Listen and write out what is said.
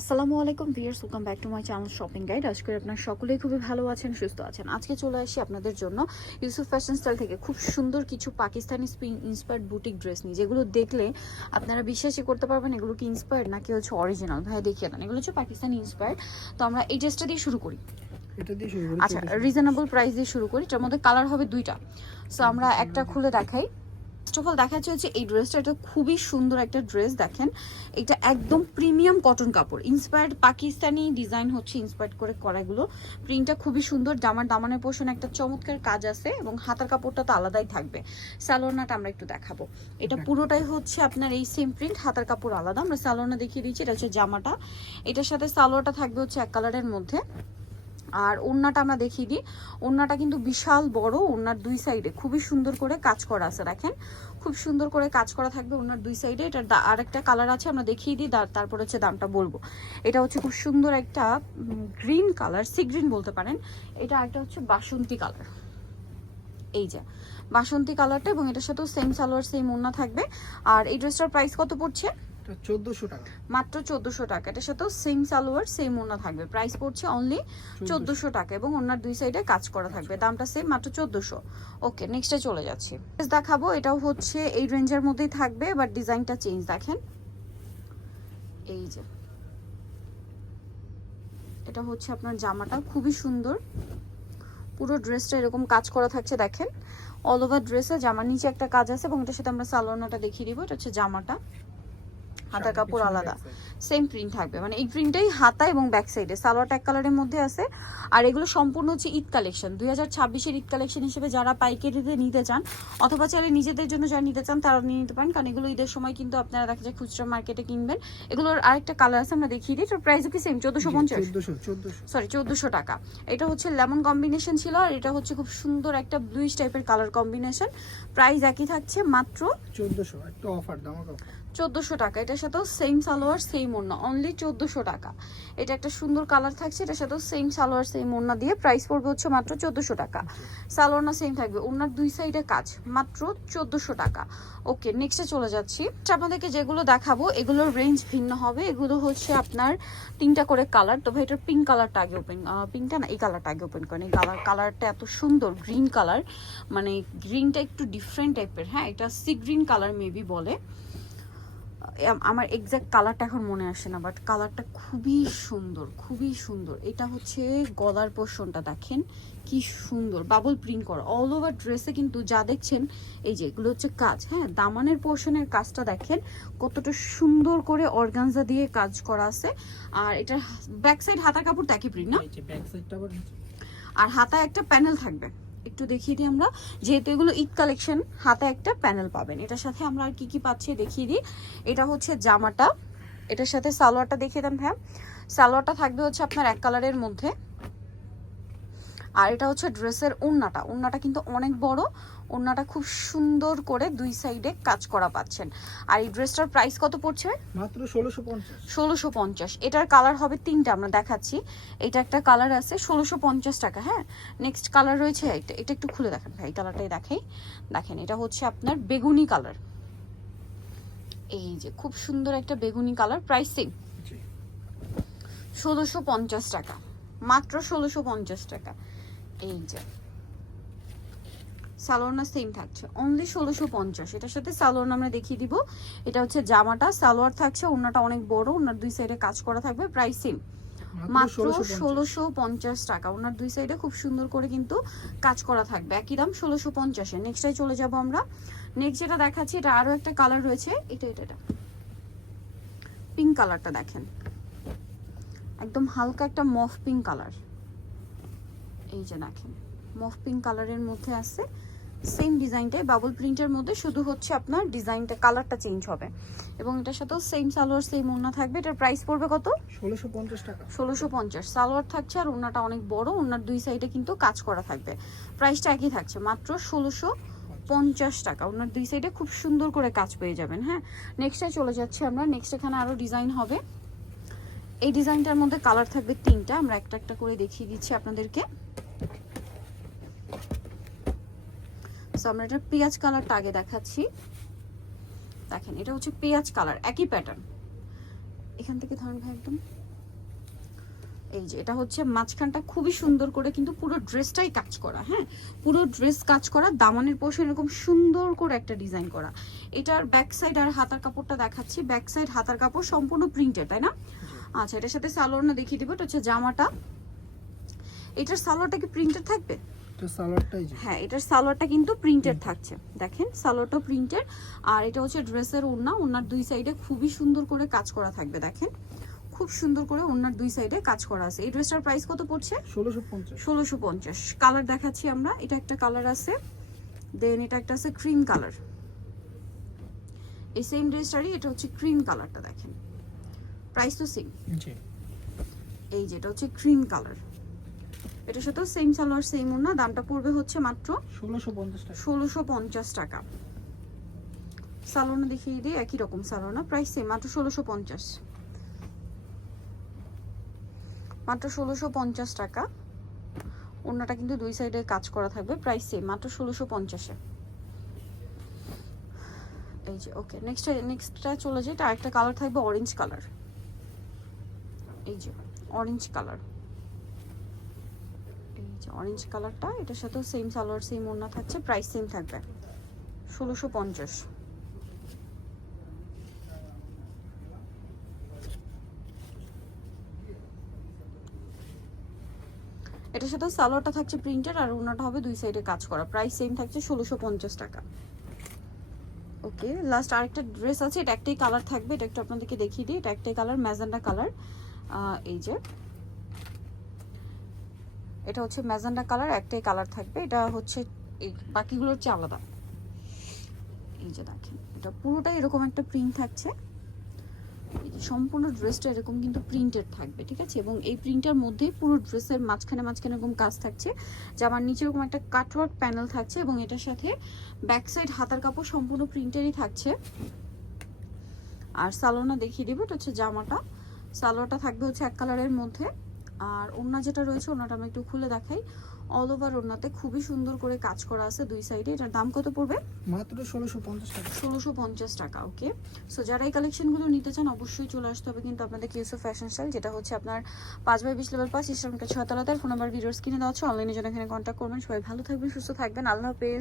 আসসালামু আলাইকুম viewers welcome back to my channel shopping guide. আজকে আপনার সকলেই খুবই ভালো আছেন সুস্থ আছেন। আজকে চলে আসি আপনাদের জন্য ইউসুফ ফ্যাশন স্টাইল থেকে খুব সুন্দর কিছু Pakistani spin inspired boutique dress নিয়ে। যেগুলো দেখলে আপনারা বিশ্বাসই করতে পারবেন এগুলো কি ইন্সপায়ার্ড নাকি হচ্ছে অরিজিনাল ভাইয়া দেখিয়ে দেন। এগুলো হচ্ছে পাকিস্তানি ইন্সপায়ার্ড তো আমরা এই ড্রেসটা দিয়ে শুরু করি। এটা দিয়ে শুরু করি আচ্ছা রিজনেবল প্রাইস দিয়ে শুরু করি। এটার মধ্যে কালার হবে দুইটা। সো আমরা একটা খুলে দেখাই। ফার্স্ট অফ অল দেখা যাচ্ছে এই ড্রেসটা এটা খুবই সুন্দর একটা ড্রেস দেখেন। এটা একদম প্রিমিয়াম কটন কাপড়। ইন্সপায়ার্ড পাকিস্তানি ডিজাইন হচ্ছে ইন্সপায়ার্ড করে করাগুলো। প্রিন্টটা খুবই সুন্দর জামার দামানের পোষণ একটা চমৎকার কাজ আছে এবং হাতার কাপড়টা তো আলাদাই থাকবে। স্যালোনাটা আমরা একটু দেখাবো। এটা পুরোটাই হচ্ছে আপনার এই সেম প্রিন্ট হাতার কাপড় আলাদা। আমরা স্যালোনা দেখিয়ে দিচ্ছি এটা হচ্ছে জামাটা। এটার সাথে সালোয়ারটা থাকবে হচ্ছে এক কালারের মধ্যে। আর ওড়নাটা আমরা দেখিয়ে দিই। ওড়নাটা কিন্তু বিশাল বড়, ওড়নার দুই সাইডে খুবই সুন্দর করে কাজ করা আছে, দেখেন। খুব সুন্দর করে কাজ করা থাকবে ওড়নার দুই সাইডে এটার আরেকটা কালার আছে, আমরা দেখিয়ে দিই তার- তারপর হচ্ছে দামটা বলব। এটা হচ্ছে খুব সুন্দর একটা গ্রিন কালার সি গ্রিন বলতে পারেন। এটা একটা হচ্ছে বাসন্তী কালার এই যে, বাসন্তী কালারটা এবং এটার সাথেও সেম সালোয়ার সেম ওড়না থাকবে। আর এই ড্রেসটার প্রাইস কত পড়ছে? 1400 টাকা। মাত্র চোদ্দশো টাকা। এটার সাথেও সেম সালোয়ার সেম ওড়না থাকবে। প্রাইস পড়ছে অনলি চোদ্দশো। টাকা এবং ওনার দুই সাইডে কাজ করা থাকবে। দামটা সেম মাত্র চোদ্দশো। ওকে নেক্সটে চলে যাচ্ছি। দেখাবো এটাও হচ্ছে এই রেঞ্জের মধ্যেই থাকবে বাট ডিজাইনটা চেঞ্জ দেখেন। এই যে। এটা হচ্ছে আপনার জামাটা খুবই সুন্দর। পুরো ড্রেসটা এরকম কাজ করা থাকছে দেখেন। অল ওভার ড্রেসে জামার নিচে একটা কাজ আছে এবং এটার সাথে আমরা সালোয়ারটা দেখিয়ে দিব। এটা হচ্ছে জামাটা। হাতা কাপড় আলাদা। সেম প্রিন্ট থাকবে। মানে এই প্রিন্টটাই হাতা এবং ব্যাক সাইডে সালোয়ার এক কালারের মধ্যে আছে। আর এগুলো সম্পূর্ণ হচ্ছে ঈদ কালেকশন দুই হাজার ছাব্বিশের ঈদ কালেকশন হিসেবে যারা পাইকারিতে নিতে চান অথবা চাইলে নিজেদের জন্য যারা নিতে চান তারা নিয়ে নিতে পারেন। কারণ এগুলো ঈদের সময় কিন্তু আপনারা দেখা যায় খুচরা মার্কেটে কিনবেন। এগুলোর আরেকটা কালার আছে আমরা দেখিয়ে দিই। এটার প্রাইসও কি সেম চোদ্দশো পঞ্চাশ। 1400 1400 সরি চোদ্দশো টাকা। এটা হচ্ছে লেমন কম্বিনেশন ছিল আর এটা হচ্ছে খুব সুন্দর একটা ব্লুইশ টাইপের কালার কম্বিনেশন প্রাইস একই থাকছে মাত্র 1400 একটা অফার অফার চোদ্দোশো টাকা। এটার সাথেও সেম সালোয়ার সেম ওড়না অনলি চোদ্দোশো টাকা। এটা একটা সুন্দর কালার থাকছে এটার সাথেও সেম সালোয়ার সেম ওড়না দিয়ে প্রাইস পড়বে হচ্ছে মাত্র চোদ্দোশো টাকা। সালোয়ারনা সেম থাকবে ওড়নার দুই সাইডে কাজ মাত্র চোদ্দোশো টাকা। ওকে নেক্সটে চলে যাচ্ছি। আচ্ছা, আপনাদেরকে যেগুলো দেখাবো এগুলোর রেঞ্জ ভিন্ন হবে। এগুলো হচ্ছে আপনার তিনটা করে কালার তবে এটার পিঙ্ক কালারটা আগে ওপেন পিঙ্কটা না এই কালারটা আগে ওপেন করেন। এই কালার কালারটা এত সুন্দর গ্রিন কালার মানে গ্রিনটা একটু ডিফারেন্ট টাইপের হ্যাঁ এটা সি গ্রিন কালার মেবি বলে। আমার এক্সাক্ট কালারটা এখন মনে আসে না বাট কালারটা খুবই সুন্দর খুবই সুন্দর। এটা হচ্ছে গলার পোর্শনটা দেখেন কি সুন্দর। বাবল প্রিন্ট করা। অল ওভার ড্রেসে কিন্তু যা দেখছেন এই যে এগুলো হচ্ছে কাজ। হ্যাঁ দামানের পোর্শনের কাজটা দেখেন কতটা সুন্দর করে অর্গানজা দিয়ে কাজ করা আছে। আর এটা ব্যাক সাইড হাতার কাপড় একই প্রিন্ট না? আর হাতায় একটা প্যানেল থাকবে। একটু দেখিয়ে দিই আমরা। যেহেতু এগুলো ঈদ কালেকশন হাতে একটা প্যানেল পাবেন। এটার সাথে আমরা আর কি কি পাচ্ছি দেখিয়ে দিই। এটা হচ্ছে জামাটা। এটার সাথে সালোয়ারটা দেখিয়ে দেন হ্যাঁ সালোয়ারটা থাকবে হচ্ছে আপনার এক কালারের মধ্যে। আর এটা হচ্ছে ড্রেসের ওড়নাটা ওড়নাটা কিন্তু অনেক বড়। ওড়নাটা খুব সুন্দর করে দুই সাইডে কাজ করা পাচ্ছেন। আর এই ড্রেসটার প্রাইস কত পড়ছে? মাত্র 1650 ষোলোশো পঞ্চাশ। এটার কালার হবে তিনটা আমরা দেখাচ্ছি। এটা একটা কালার আছে ষোলোশো পঞ্চাশ টাকা। হ্যাঁ নেক্সট কালার রয়েছে। এটা এটা একটু খুলে দেখেন ভাই কালারটাই দেখাই। দেখেন এটা হচ্ছে আপনার বেগুনি কালার। এই যে খুব সুন্দর একটা বেগুনি কালার প্রাইস সেম ষোলোশো পঞ্চাশ টাকা। মাত্র ষোলোশো পঞ্চাশ টাকা। এই যে। সালোয়ারনা সেম থাকছে। অনলি ষোলোশো পঞ্চাশ। এটার সাথে সালোয়ার আমরা দেখিয়ে দিব। এটা হচ্ছে জামাটা। সালোয়ার থাকছে ওনাটা অনেক বড়। ওনার দুই সাইডে কাজ করা থাকবে। প্রাইস সেম মাত্র ষোলোশো পঞ্চাশ। টাকা। ওনার দুই সাইডে খুব সুন্দর করে কিন্তু কাজ করা থাকবে। একই দাম ষোলোশো পঞ্চাশে। নেক্সটাই চলে যাব আমরা। নেক্সট যেটা দেখাচ্ছি এটা আরও একটা কালার রয়েছে। এটা এটা এটা। পিঙ্ক কালারটা দেখেন। একদম হালকা একটা মফ পিঙ্ক কালার এই যে দেখেন মফ পিঙ্ক কালারের মধ্যে আছে সেম ডিজাইনটাই বাবল প্রিন্টের মধ্যে শুধু হচ্ছে আপনার ডিজাইনটা কালারটা চেঞ্জ হবে। এবং এটার সাথেও সেম সালোয়ার সেম ওড়না থাকবে এটার প্রাইস পড়বে কত? 1650 টাকা। ষোলোশো পঞ্চাশ। সালোয়ার থাকছে আর ওড়নাটা অনেক বড় ওনার দুই সাইডে কিন্তু কাজ করা থাকবে। প্রাইসটা একই থাকছে মাত্র ষোলোশো পঞ্চাশ টাকা। ওনার দুই সাইডে খুব সুন্দর করে কাজ পেয়ে যাবেন হ্যাঁ? নেক্সটে চলে যাচ্ছি আমরা নেক্সট এখানে আরও ডিজাইন হবে। এই ডিজাইনটার মধ্যে কালার থাকবে তিনটা আমরা একটা একটা করে দেখিয়ে দিচ্ছি আপনাদেরকে। So, আমরা এটা পেঁয়াজ কালারটা আগে দেখাচ্ছি। দেখেন এটা হচ্ছে পেঁয়াজ কালার একই প্যাটার্ন এখান থেকে ধরেন ভাই একদম। এই যে এটা হচ্ছে মাঝখানটা খুবই সুন্দর করে কিন্তু পুরো ড্রেসটাই কাজ করা হ্যাঁ? পুরো ড্রেস কাজ করা দামানের পোর্শন এরকম সুন্দর করে একটা ডিজাইন করা। এটার ব্যাক সাইড আর হাতার কাপড়টা দেখাচ্ছি। ব্যাক সাইড হাতার কাপড় সম্পূর্ণ প্রিন্টেড তাই না? আচ্ছা এটার সাথে সালোয়ার দেখিয়ে দেবো এটা হচ্ছে জামাটা। এটার সালোয়ারটা কি প্রিন্টেড থাকবে? হ্যাঁ এটার সালোয়ারটা কিন্তু প্রিন্টেড থাকছে। দেখেন সালোয়ারটা প্রিন্টেড আর এটা হচ্ছে ড্রেসের ওড়না। ওড়নার দুই সাইডে খুবই সুন্দর করে কাজ করা থাকবে দেখেন। খুব সুন্দর করে ওড়নার দুই সাইডে কাজ করা আছে। এই ড্রেসটার প্রাইস কত পড়ছে? ষোলোশো পঞ্চাশ। ষোলোশো পঞ্চাশ। কালার দেখাচ্ছি আমরা। এটা একটা কালার আছে। দেন এটা একটা আছে ক্রিম কালার এই সেম ড্রেসটারই এটা হচ্ছে ক্রিম কালারটা দেখেন। প্রাইস তো সেম এই যে এটা হচ্ছে ক্রিম কালার এটার সাথেও সেম সালোয়ার সেম ওড়না দামটা পড়বে হচ্ছে মাত্র ষোলোশো পঞ্চাশ টাকা। ষোলোশো পঞ্চাশ টাকা। সালোনা দেখিয়ে দিই একই রকম সালোনা প্রাইস সেম মাত্র ষোলোশো পঞ্চাশ। মাত্র ষোলোশো পঞ্চাশ টাকা। ওড়নাটা কিন্তু দুই সাইডে কাজ করা থাকবে প্রাইস সেম মাত্র ষোলোশো পঞ্চাশে। এই যে ওকে নেক্সট নেক্সটটা চলে যায় এটা আরেকটা কালার থাকবে অরেঞ্জ কালার এই যে অরেঞ্জ কালার অরেঞ্জ কালারটা এটার সাথেও সেম সালোয়ার সেম ওড়না থাকছে প্রাইস সেম থাকবে। ষোলোশো পঞ্চাশ। এটার সাথে সালোয়ারটা থাকছে প্রিন্টেড আর ওড়নাটা হবে দুই সাইডে কাজ করা। প্রাইস সেম থাকছে ষোলোশো পঞ্চাশ টাকা। ওকে লাস্ট আরেকটা ড্রেস আছে, এটা একটাই কালার থাকবে, এটা একটু আপনাদেরকে দেখিয়ে দিই, এটা একটাই কালার ম্যাজেন্ডা কালার এই যে এটা হচ্ছে ম্যাজেন্ডা কালার, একটাই কালার থাকবে। এটা হচ্ছে, এই বাকিগুলোর চেয়ে আলাদা। এই যে দেখেন, এটা পুরোটাই এরকম একটা প্রিন্ট থাকছে। সম্পূর্ণ ড্রেসটা এরকম কিন্তু প্রিন্টেড থাকবে, ঠিক আছে? এবং এই প্রিন্টার মধ্যেই পুরো ড্রেসের মাঝখানে মাঝখানে এরকম কাজ থাকছে জামার নিচে এরকম একটা কাটওয়ার্ক প্যানেল থাকছে এবং এটার সাথে ব্যাক সাইড হাতার কাপড় সম্পূর্ণ প্রিন্টেরই থাকছে। আর সালোনা দেখিয়ে দিব, এটা হচ্ছে জামাটা। সালোয়ারটা থাকবে হচ্ছে এক কালারের মধ্যে। আর ওড়না যেটা রয়েছে ওড়নাটা আমি একটু খুলে দেখাই। অল ওভার ওড়নাতে খুবই সুন্দর করে কাজ করা আছে দুই সাইডে এটার দাম কত পড়বে? মাত্র ষোলোশো পঞ্চাশ টাকা। ষোলোশো পঞ্চাশ টাকা ওকে সো যারা এই কালেকশনগুলো নিতে চান অবশ্যই চলে আসতে হবে কিন্তু আপনাদের কিউসো ফ্যাশন স্টাইল যেটা হচ্ছে আপনার পাঁচ বাই বিশ লেভেল পাঁচ ইসলামকে ছয়তলাতে ফোন নাম্বার ভিডিওস কিনে দেওয়া হচ্ছে অনলাইনে জন্য এখানে কন্ট্যাক্ট করবেন। সবাই ভালো থাকবেন সুস্থ থাকবেন। আল্লাহ হাফেজ।